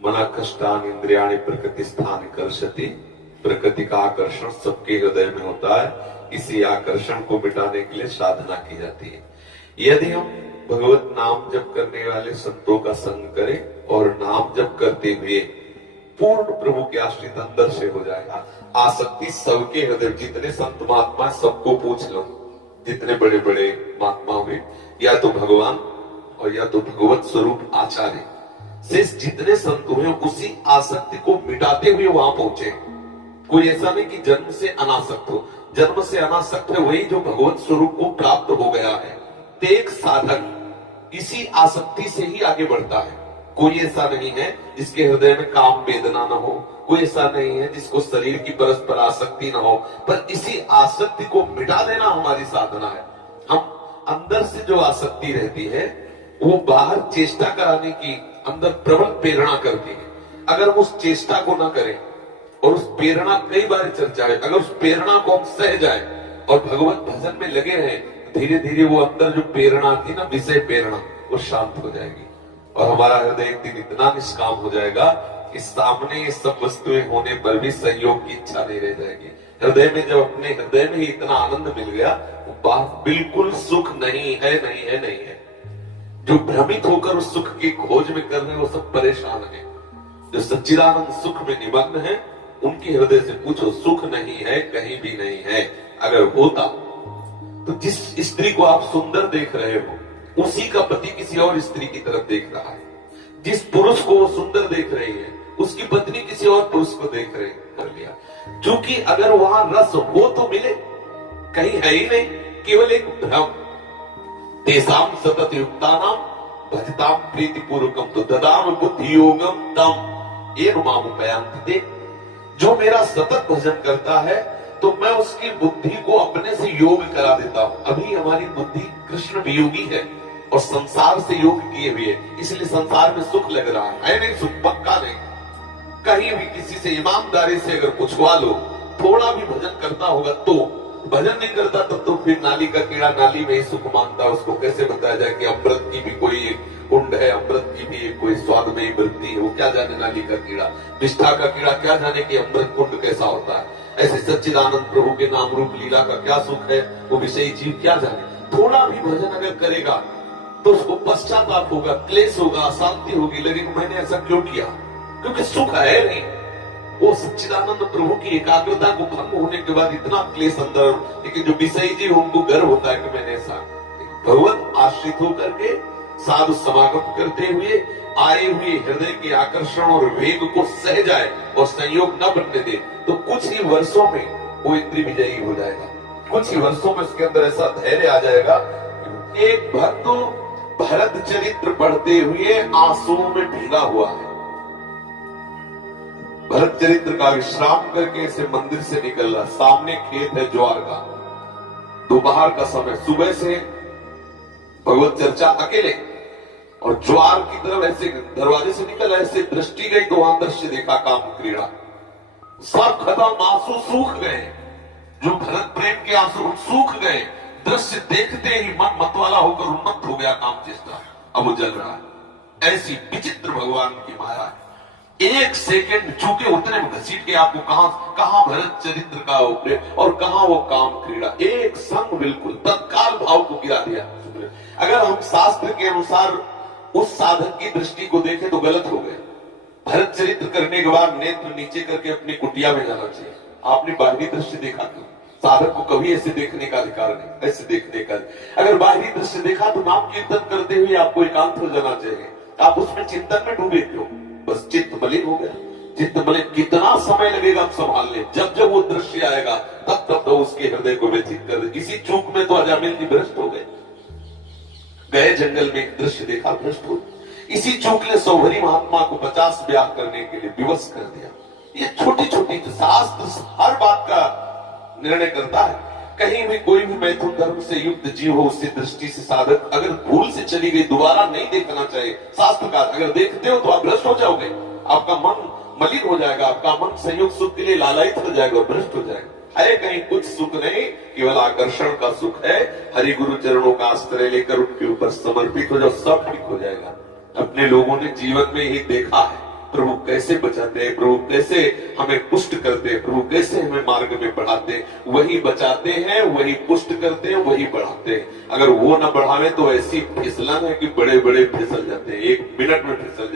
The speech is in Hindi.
मना कष्टान इंद्रियाणि प्रकृति स्थान कर्षति। प्रकृति का आकर्षण सबके हृदय में होता है। इसी आकर्षण को मिटाने के लिए साधना की जाती है। यदि हम भगवत नाम जप करने वाले संतों का संग करें और नाम जप करते हुए पूर्ण प्रभु के आश्रित अंदर से हो जाएगा। आसक्ति सबके हृदय, जितने संत महात्मा सबको पूछ लो, जितने बड़े बड़े महात्मा हुए, या तो भगवान और या तो भगवत स्वरूप आचार्य शेष जितने संत हुए उसी आसक्ति को मिटाते हुए वहां पहुंचे। कोई ऐसा नहीं कि जन्म से अनासक्त हो। जन्म से अनासक्त है वही जो भगवत स्वरूप को प्राप्त हो गया है। तो एक साधक इसी आसक्ति से ही आगे बढ़ता है। कोई ऐसा नहीं है जिसके हृदय में काम वेदना न हो, कोई ऐसा नहीं है जिसको शरीर की परस्पर आसक्ति न हो, पर इसी आसक्ति को मिटा देना हमारी साधना है। हम अंदर से जो आसक्ति रहती है वो बाहर चेष्टा कराने की अंदर प्रबल प्रेरणा करती है। अगर हम उस चेष्टा को ना करें और उस प्रेरणा कई बार चर्चा है, अगर उस प्रेरणा को हम सह जाए और भगवत भजन में लगे हैं, धीरे धीरे वो अंदर जो प्रेरणा थी ना, विषय प्रेरणा, वो शांत हो जाएगी और हमारा हृदय एक दिन इतना निष्काम हो जाएगा कि सामने ये सब वस्तुएं होने पर भी संयोग की इच्छा नहीं रह जाएगी। हृदय में जब अपने हृदय में ही इतना आनंद मिल गया, वो बात बिल्कुल सुख नहीं है, नहीं है, नहीं है। जो भ्रमित होकर उस सुख की खोज में कर रहे हैं वो सब परेशान है। जो सच्चिदानंद सुख में निमग्न है उनके हृदय से पूछो, सुख नहीं है, कहीं भी नहीं है। अगर होता तो जिस स्त्री को आप सुंदर देख रहे हो उसी का पति किसी और स्त्री की तरफ देख रहा है। जिस पुरुष को वो सुंदर देख रही है उसकी पत्नी किसी और पुरुष को देख रही, कर लिया। क्योंकि अगर वहां रस हो तो मिले, कहीं है ही नहीं, केवल एक भ्रम। तेसाम सतत युक्तानाम भजताम प्रीति पूर्वकम तो ददाम बुद्धि योगम तम ये रुमामुपयांते। जो मेरा सतत भजन करता है तो मैं उसकी बुद्धि को अपने से योग करा देता हूं। अभी हमारी बुद्धि कृष्ण वियोगी है और संसार से योग किए हुए, इसलिए संसार में सुख लग रहा है नहीं, सुख पक्का नहीं। कहीं भी किसी से ईमानदारी से अगर पूछवा लो, थोड़ा भी भजन करता होगा तो, भजन नहीं करता तब तो फिर नाली का कीड़ा नाली में ही सुख मानता है। उसको कैसे बताया जाए कि अमृत की भी कोई एक कुंड है, अमृत की भी कोई स्वाद में ही वृत्ति है, वो क्या जाने नाली का कीड़ा, निष्ठा का कीड़ा क्या जाने कि अमृत कुंड कैसा होता है। ऐसे सच्चिदानंद प्रभु के नाम रूप लीला का क्या सुख है, वो विषयी जीव क्या जाने। थोड़ा भी भजन अगर करेगा तो उसको पश्चाताप होगा, क्लेश होगा, अशांति होगी, लेकिन मैंने ऐसा क्यों किया, क्योंकि सुख है नहीं। वो सच्चिदानंद प्रभु की एकाग्रता को भंग होने के बाद इतना क्लेश अंदर, लेकिन जो विषयी जीव उनको गर्व होता है कि मैंने ऐसा। भगवत आश्रित होकर के साधु समागम करते हुए आए हुए हृदय के आकर्षण और वेग को सह जाए और संयोग न बनने दे तो कुछ ही वर्षों में वो इंद्रिय विजयी हो जाएगा। कुछ ही वर्षों में उसके अंदर ऐसा धैर्य आ जाएगा। एक भक्त भरत चरित्र पढ़ते हुए आंसुओं में भीगा हुआ है। भरत चरित्र का विश्राम करके इसे मंदिर से निकल रहा, सामने खेत है ज्वार का, दोपहर का समय, सुबह से भगवत चर्चा अकेले और ज्वार की तरफ ऐसे दरवाजे से निकल, ऐसे दृष्टि गई तो वहां दृश्य देखा, काम क्रीड़ा, सब खत्म, आंसू सूख गए। जो भरत प्रेम के आंसू सूख गए, दृश्य देखते ही मन मतवाला होकर उन्मत्त हो गया, काम चेष्टा, अब वो जल रहा है। ऐसी विचित्र भगवान की माया है। एक सेकंड चूके उतने में घसीट के आपको कहां भरत चरित्र का प्रेम और कहां वो काम क्रीड़ा, एक संग बिल्कुल तत्काल भाव को गिरा दिया। अगर हम शास्त्र के अनुसार उस साधक की दृष्टि को देखें तो गलत हो गए। भरत चरित्र करने के बाद नेत्र नीचे करके अपनी कुटिया में जाना चाहिए। आपने बाहरी दृश्य देखा क्यों? साधक को कभी ऐसे देखने का अधिकार नहीं, ऐसे देखने का। अगर बाहरी दृश्य देखा तो नाम कीर्तन करते हुए आपको एकांत हो जाना चाहिए। आप उसमें चिंतन में डूबे क्यों? बस चित्त मलिन हो गया। चित्त मलिन कितना समय लगेगा हम संभालने, जब जब वो दृश्य आएगा तब तब तो उसके हृदय को व्यथित कर दे। इसी चूक में तो अजामिल जी भ्रष्ट हो गए। गए जंगल में एक दृश्य देखा, भ्रष्ट हो। इसी चूक ने सौभरी महात्मा को 50 ब्याह करने के लिए विवश कर दिया। ये छोटी छोटी शास्त्र हर बात का निर्णय करता है। कहीं भी कोई भी मैथुन धर्म से युक्त जीव हो, उससे दृष्टि से साधक अगर भूल से चली गई दोबारा नहीं देखना चाहिए। शास्त्र का अगर देखते हो तो आप भ्रष्ट हो जाओगे, आपका मन मलिन हो जाएगा, आपका मन संयोग सुख के लिए लालायित हो जाएगा और भ्रष्ट हो जाएगा। है कहीं कुछ सुख नहीं, केवल आकर्षण का सुख है। हरि गुरु चरणों का आश्रय लेकर उनके ऊपर समर्पित हो जाओ, सब ठीक हो जाएगा। अपने लोगों ने जीवन में ही देखा है, प्रभु कैसे बचाते हैं, प्रभु कैसे हमें पुष्ट करते हैं, प्रभु कैसे हमें मार्ग में बढ़ाते हैं। वही बचाते हैं, वही पुष्ट करते हैं, वही बढ़ाते हैं। अगर वो ना बढ़ावे तो ऐसी फिसलन है कि बड़े बड़े फिसल जाते हैं, 1 मिनट में फिसल जाते हैं।